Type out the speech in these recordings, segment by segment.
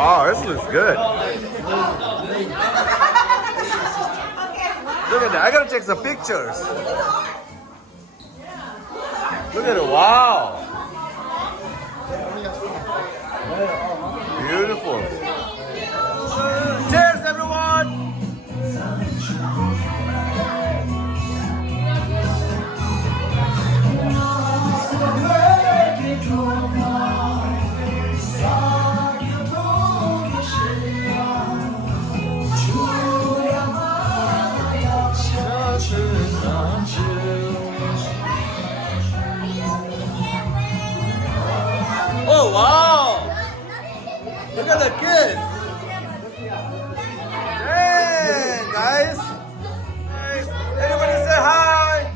Wow, this looks good. Look at that. I gotta take some pictures. Look at it. Wow. Beautiful. Cheers, everyone. Oh, wow. Look at the kids. Hey, guys. Nice. Everybody say hi.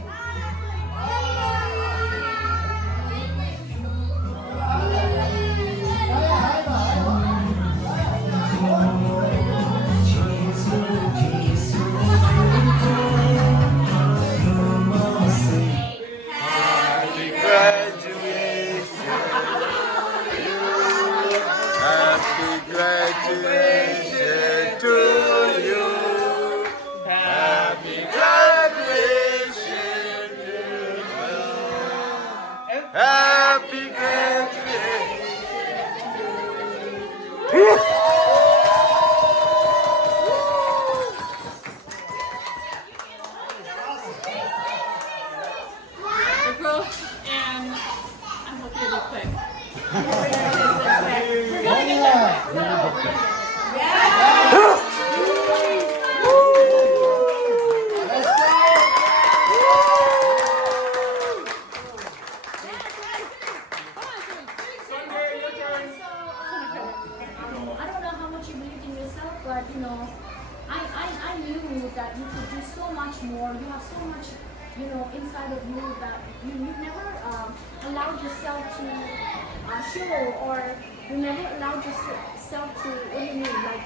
Happy graduation. Happy graduation to you. Happy graduation to you. Happy graduation. April, and I'm hoping to be quick. We're gonna get there. I don't know how much you believed in yourself, but you know, I knew that you could do so much more. You have so much, you know, inside of you that you never allowed yourself to show, or you never allowed yourself to, what do you mean, like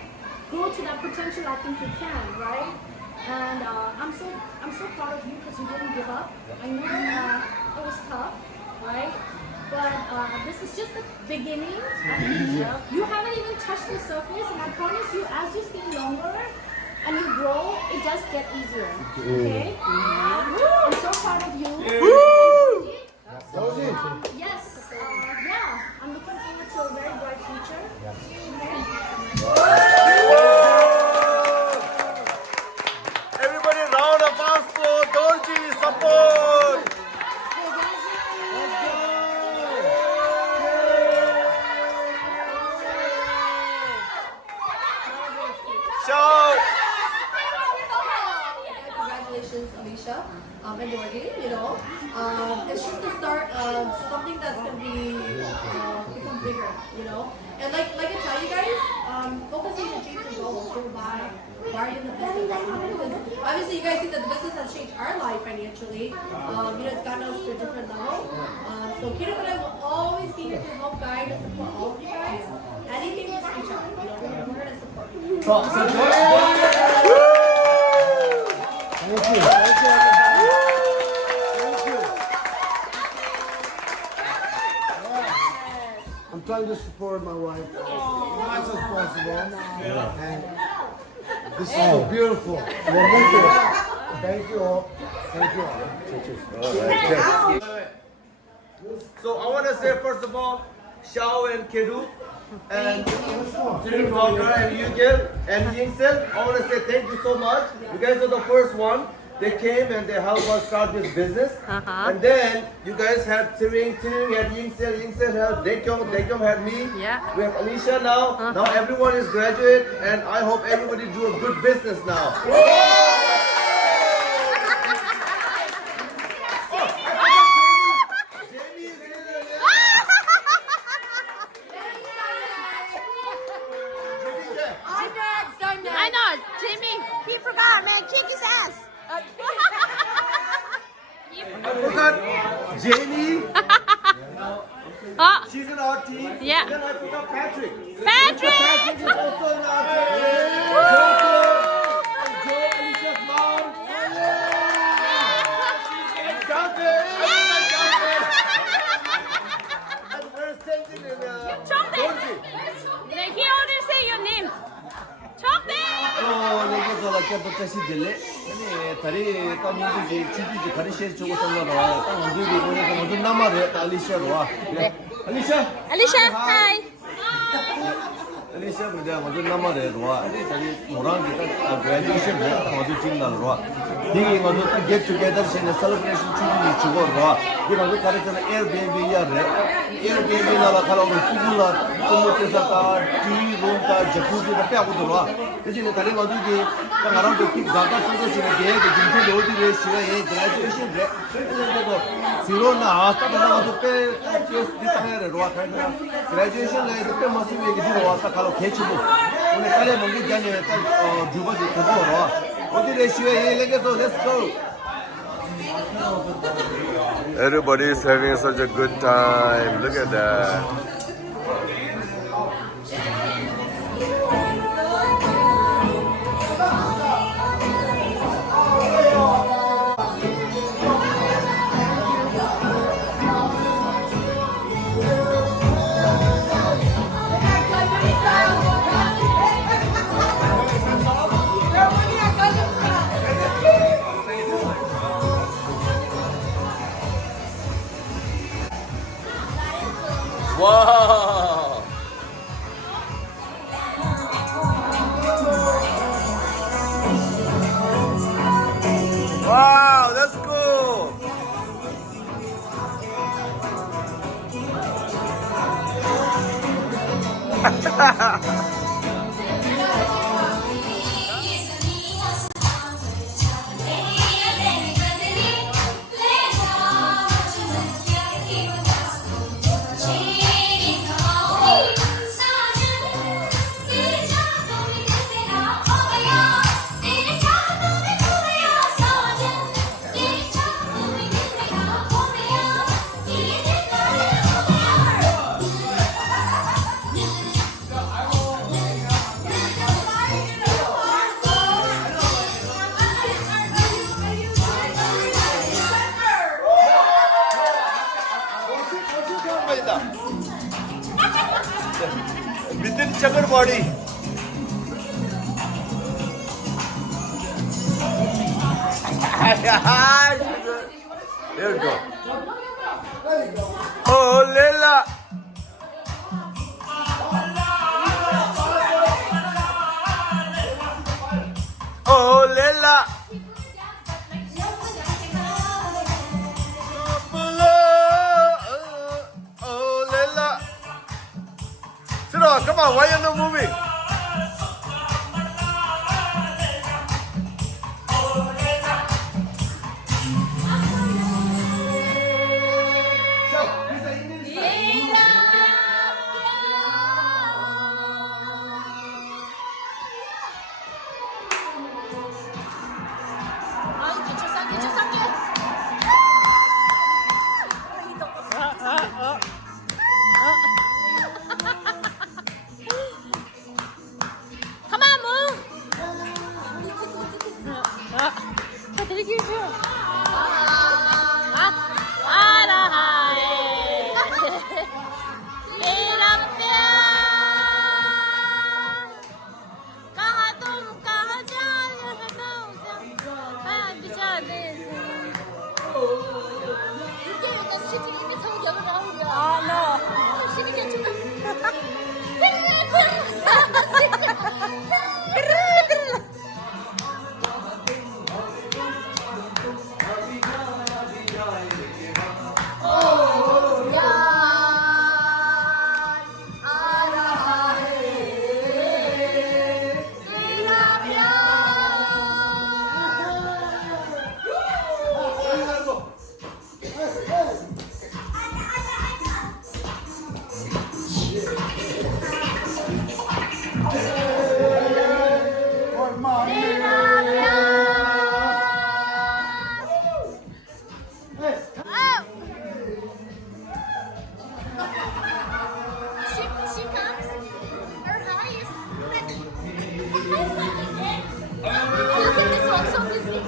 grow to that potential. I think you can, right? And I'm so proud of you because you didn't give up. I know it was tough, right? But this is just the beginning. You haven't even touched the surface, and I promise you, as you stay longer and you grow, it does get easier. Okay? I'm so proud of you. Yes. Yeah. I'm looking forward to a very bright future. Everybody, round of applause for Dorji support. Show. Congratulations, Alicia and Dorothy. You know, it's just the start of something that's gonna be become bigger. You know, and like I tell you guys, focusing on dreams and goals. Why are you in the business? Because obviously, you guys see that the business has changed our life financially. You know, it's gotten us to a different level. So Kiddo and I will always be here to help guide and support all of you guys. Anything, just reach out. You know, we're here to support you. I'm trying to support my wife as much as possible. And this is so beautiful. Thank you all. Thank you all. So I want to say first of all, Xiao and Kedu and Sri Walker and Yugel and Yingsel, I want to say thank you so much. You guys are the first one. They came and they helped us start this business. And then you guys had Tsering had Yingsel had Daekyung had me. Yeah. We have Alicia now. Now everyone is graduate, and I hope everybody do a good business now. I know, Jamie, he forgot, man. Kick his ass. I forgot Jamie. She's in our team. Yeah. Then I forgot Patrick. Patrick! Patrick is also in our team. Joseph and Joe, Alicia's mom. And Dante. And where's Tenzin and Dorji? He only say क्या तो कैसी दिले यानी तरी का मुझे जी चीज़ खरी शेर चुको समझ रहा है तो मुझे भी बोले तो मुझे नाम आ रहा है अलीशा रोआ अलीशा Alicia, hi. अलीशा मुझे मुझे नाम आ रहा है रोआ तरी मोरांग की तो ग्रेजुएशन है तो मुझे चिंता रोआ ठीक है मुझे तो गेट टुगेदर से न सेलिब्रेशन चुकी चुको रोआ ये मुझे करे तो एयरबीएनबी यार है एयरबीएनबी ना लगा लो पूरा तो मुझे सका टीवी रूम का जकूज़ी का क्या बोल रहा लेकिन तरी मुझे की तो हमारा जो कि ज़्यादा चीज़ें चीज़ें दिए कि जिनसे लोग भी रेशियो ये ग्रेजुएशन है तो जीरो ना आज तक ना मुझे पे केस दिखता है रोआ करना ग्रेजुएशन ले तो पे मसीह में किसी रोआ तक खालो खेच लो उन्हें कले मंगी जाने में तक जुबा जी खुद रोआ उधर रेशियो ये लेके तो let's go. Everybody is having such a good time. Look at that. Wow! Wow, that's cool! Within chugger body. There we go. Oh, Lela. Oh, Lela. Oh, Lela. Sino, come on, why are you not moving? Come on, move. Thank you. मेरा प्यार कहाँ तुम कहाँ जा रहे हो no. She comes, her highest. Look at this one, so busy.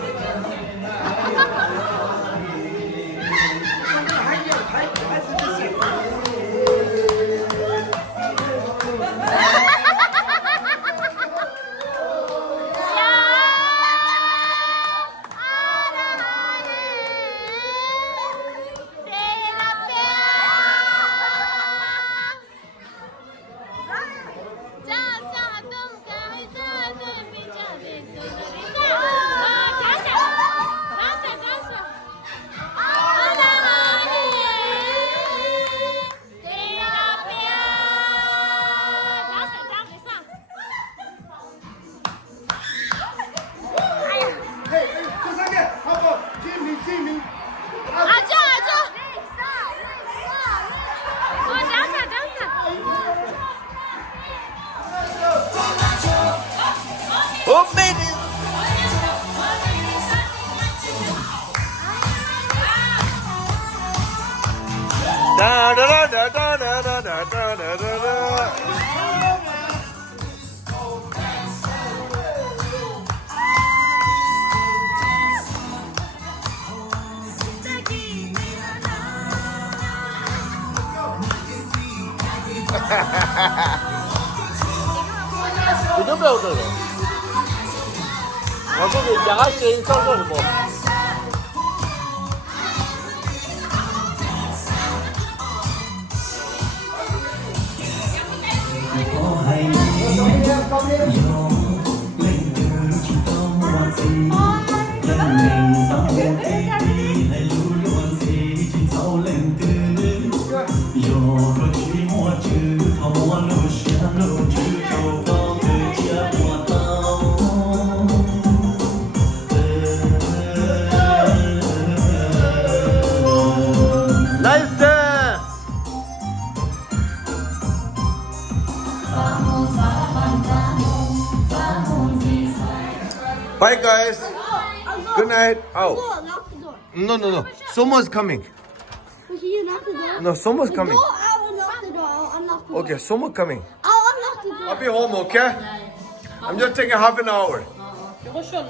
你都不要这个。我这个牙签上这个。 Nice dance! Bye guys. Good night. Oh. Lock the door. No. Someone's coming. Can you knock the door? No, someone's coming. Go out and lock the door. I'll unlock the door. Okay, someone coming. I'll unlock the door. I'll be home, okay? I'm just taking half an hour.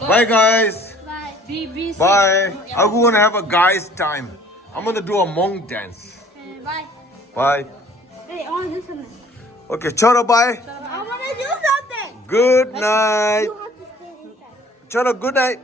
Bye guys. Bye. Bye. I'm gonna have a guys time. I'm gonna do a Hmong dance. Bye. Bye. Hey, I want to do something. Okay, Choro, bye. I want to do something. Good night. You have to stay inside. Choro, good night.